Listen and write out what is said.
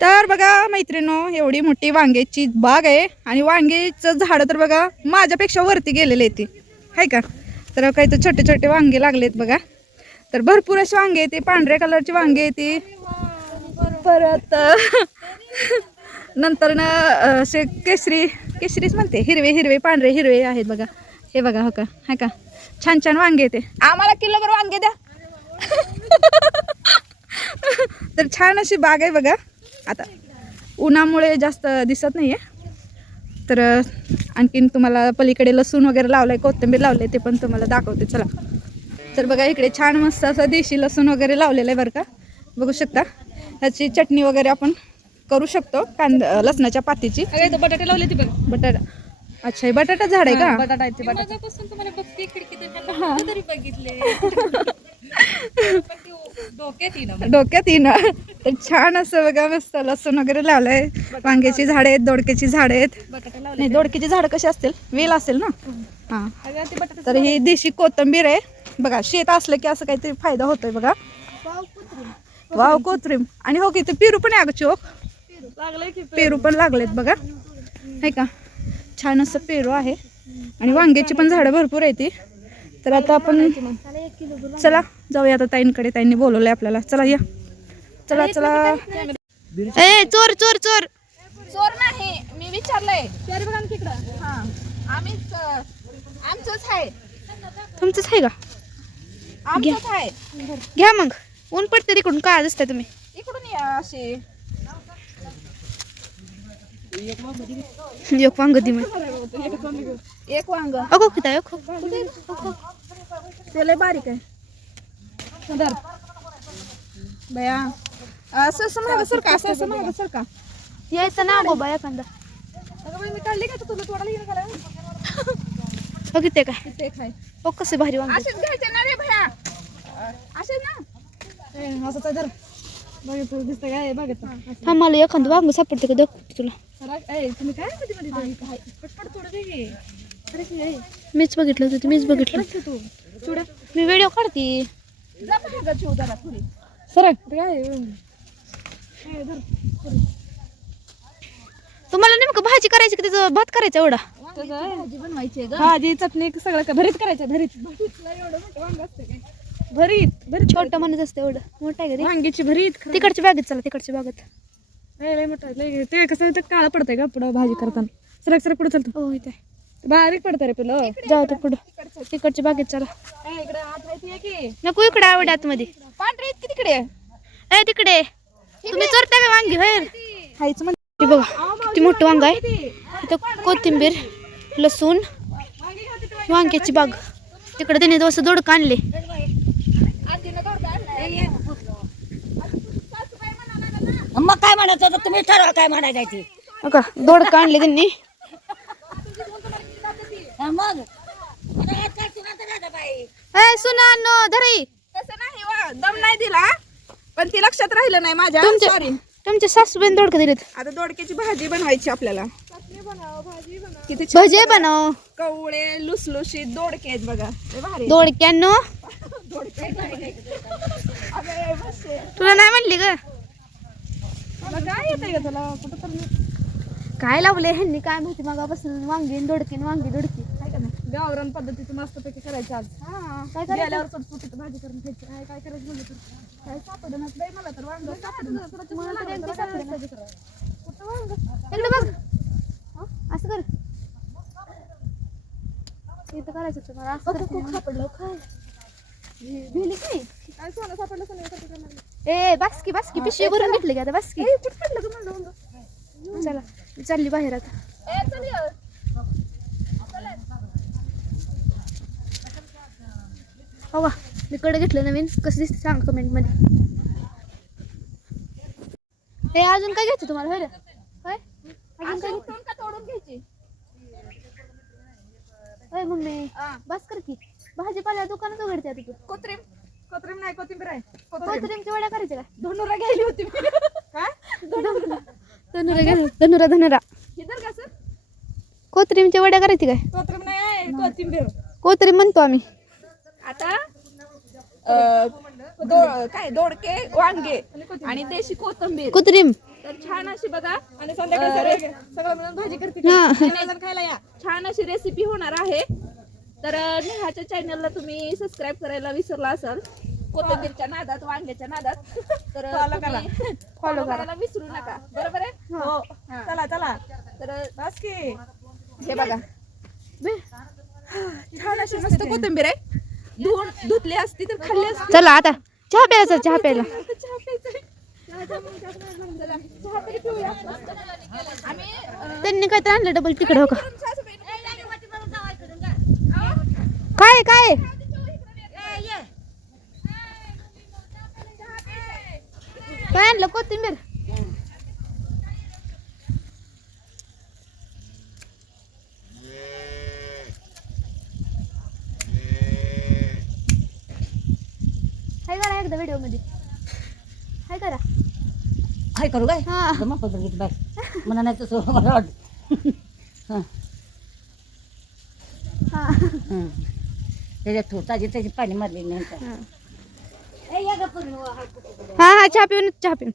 तर बघा मैत्रिणो, एवढी मोठी वांग्याची बाग आहे आणि वांग्याचं झाड तर बघा माझ्यापेक्षा वरती गेलेले आहे ती, आहे का. तर काही तर छोटे छोटे वांगे लागलेत बघा. तर भरपूर असे वांगे येते, पांढऱ्या कलरची वांगे येते, परत नंतर ना असे केशरीच म्हणते, हिरवे हिरवे पांढरे हिरवे आहेत बघा. हे बघा हो का, आहे का, छान छान वांगे येते. आम्हाला किलोभर वांगे द्या. तर छान अशी बाग आहे बघा. आता उन्हामुळे जास्त दिसत नाहीये. तर आणखीन तुम्हाला पलीकडे लसूण वगैरे लावलाय, कोथिंबीर लावले, ते पण तुम्हाला दाखवते चला. तर बघा इकडे छान मस्त असं देशी लसूण वगैरे लावलेलं आहे बरं का, बघू शकता. ह्याची चटणी वगैरे आपण करू शकतो, लसणाच्या पातीची. बटाटे लावले ती बघ, बटाटा. अच्छा, हे बटाटा झाड आहे का? बटाटा आहे ते. बटाटापासून तुम्हाला बघते खिडकीत तरी बघितले. डोक्यात येणं. तर छान असं बघा मस्त लसूण वगैरे लावलंय. वांग्याची झाडे आहेत, दोडक्याची झाडे आहेत. नाही, दोडक्याची झाडं कशी असतील, वेल असेल ना. हा, तर ही देशी कोथिंबीर आहे बघा. शेत असलं की असं काहीतरी फायदा होतोय बघा. वाव, कोथिंबीर. आणि हो की ते पेरू पण आहे अगं, चोख पेरू पण लागलेत बघा, आहे का. छान असं पेरू आहे आणि वांग्याची पण झाडं भरपूर आहे ती. तर आता आपण चला जाऊया आता ताईंकडे. ताईंनी बोलवलंय आपल्याला, चला या. चला चला. ए चोर चोर चोर चोर नाही, मी विचारलंय. हा, आम्हीच, आमचंच आहे. तुमचंच आहे का? आमचंच आहे. घ्या मग. ऊन पडते तिकडून, काय दिसतंय तुम्ही इकडून या असे. एक वांग दि एक वांग अगो किती आहे? ते लय बारीक आहे बया. असं असं मागं सरका, असं असं मागं सरका. यायचं ना गो बाया कांदा. अगं बाई, मी काढली का तुला तोडायला येणं करा. हो किती काय? ते खाय. हो कसे भारी वांग. असेच घ्यायचे ना रे भया, असेच ना. असं तर धर. बघितलं दिसतं काय बघितलं. थांब, मला एखादं वांग सापडते का दाखवते तुला. तुम्ही काय मध्ये मध्ये पटपट थोडं दे. मीच बघितलं होतं, मीच बघितलं. थोडं मी व्हिडिओ काढते. जा बघा चिव जरा थोडी. सरक. काय तुम्हाला नेमकं भाजी करायची की त्याचं भात करायचं एवढा? भाजी बनवायची आहे. भाजी चटणी सगळं भरीत करायचं. भरीत एवढं मोठं वांग असतं काय? भरीत छोटं म्हणत असते, एवढं मोठं आहे का वांगीची भरीत. तिकडच्या बागेत चला, तिकडच्या बागेत. लय मोठं लय. ते कसं ते काळं पडतंय का पुढं भाजी करताना. सरक सरक पुढे चालतं. हो इथे बारीक पडतं रे पुढं. जाऊ ते पुढं, तिकडच्या बागेत चला. इकडे आत माहिती की नको इकडे आवड आतमध्ये. पांढरे इतकी तिकडे ए तिकडे तुम्ही चोरता का वांगी बाहेर? खायचं म्हणजे. हे बघा किती मोठं वांग आहे. इथं कोथिंबीर, लसूण, वांग्याची बाग. तिकडे त्याने असं दोडकं आणले. मग काय म्हणायचं होतं, तुम्ही ठरवा काय म्हणायचं ती. बघा दोडकं आणले त्यांनी. मग ए सुना नो धरी. तसं नाही वा, दम नाही दिला पण ती लक्षात राहिलं नाही माझ्या. सॉरी. तुमच्या सासूबाईन दोडकं दिलेत. आता दोडक्याची भाजी बनवायची आपल्याला. किती भजे बनव. कवळे लुसलुशीत दोडके आहेत बघा, लय भारी. दोडक्यानो अबे बसे. तुला नाही म्हणली ग? मला काय येतंय का तुला कुठं तर काय लावले ह्यांनी काय माहिती मगापासून. वांगी दोडकी वांगी दोडकी. काय का नाही गावरान पद्धतीचं मस्तपैकी करायचं आज. काय करायचं? गेल्यावर चटपटीत भाजी करून खायची. काय करायचं म्हणजे तर काय सापडलं नाही मला तर वांग सापडलं. कुठं वांग? इकडे बघ. असं कर. इथं करायचं तुम्हाला असं खूप सापडलं काय भिली काय? काय सोनं सापडलं सोनं. ए बास्की बास्की पिशवी भरून घेतली का आता? बास्की कुठं पडलं का म्हणलं. चला मी चालली बाहेर आता. ए चल ये. हो का मी कडे घेतलं नवीन. कसं दिसते सांग कमेंट मध्ये. हे अजून काय घ्यायचं तुम्हाला? होय रे काय अजून काय? उठून का तोडून घ्यायची? होय मम्मी बस कर की. भाजीपाला दुकानात उघडते आता तू. कोथिंबीर नाही, कोथिंबीर आहे. कोथिंबीरच्या वड्या करायच्या का? धनुरा गेली होती मी. काय धनुरा इधर का सर? कोथिंबीरच्या वड्या करायची काय? कोथिंबीर नाही, कोथिंबीर. कोथिंबीर म्हणतो आम्ही. आता काय दोडके वांगे आणि देशी कोथिंबीर कुत्रीम तर छान अशी बघा आणि संध्याकाळी सगळं मिळून भाजी करते हा सगळेजण खायला या. छान अशी रेसिपी होणार आहे. तर नेहाच्या चॅनलला तुम्ही सबस्क्राईब करायला विसरला असाल कोथिंबीरच्या नादात वांग्याच्या नादात तर फॉलो करायला विसरू नका. बरोबर आहे. हो चला चला तर बस की हे बघा छान अशी मस्त कोथिंबीर आहे. धुतली असती तर खाल्ली असती. चला आता चहा प्यायला चहा प्यायला चहा प्यायचा. चला, चहा तरी पिऊया. आम्ही त्यांनी काय तर आणलं डबल तिकडे हो का सासूबाईनं काय काय काय आणलं कोथिंबीर हाय करा एकदा व्हिडिओ मध्ये हाय करा काय करू काय हा. जमा पत्र घेत बाय म्हणा नाही तसं मला वाटतं हां हा हां त्याच्यात ताजी त्याची पाणी मारली नाही हा हा चहा पिऊन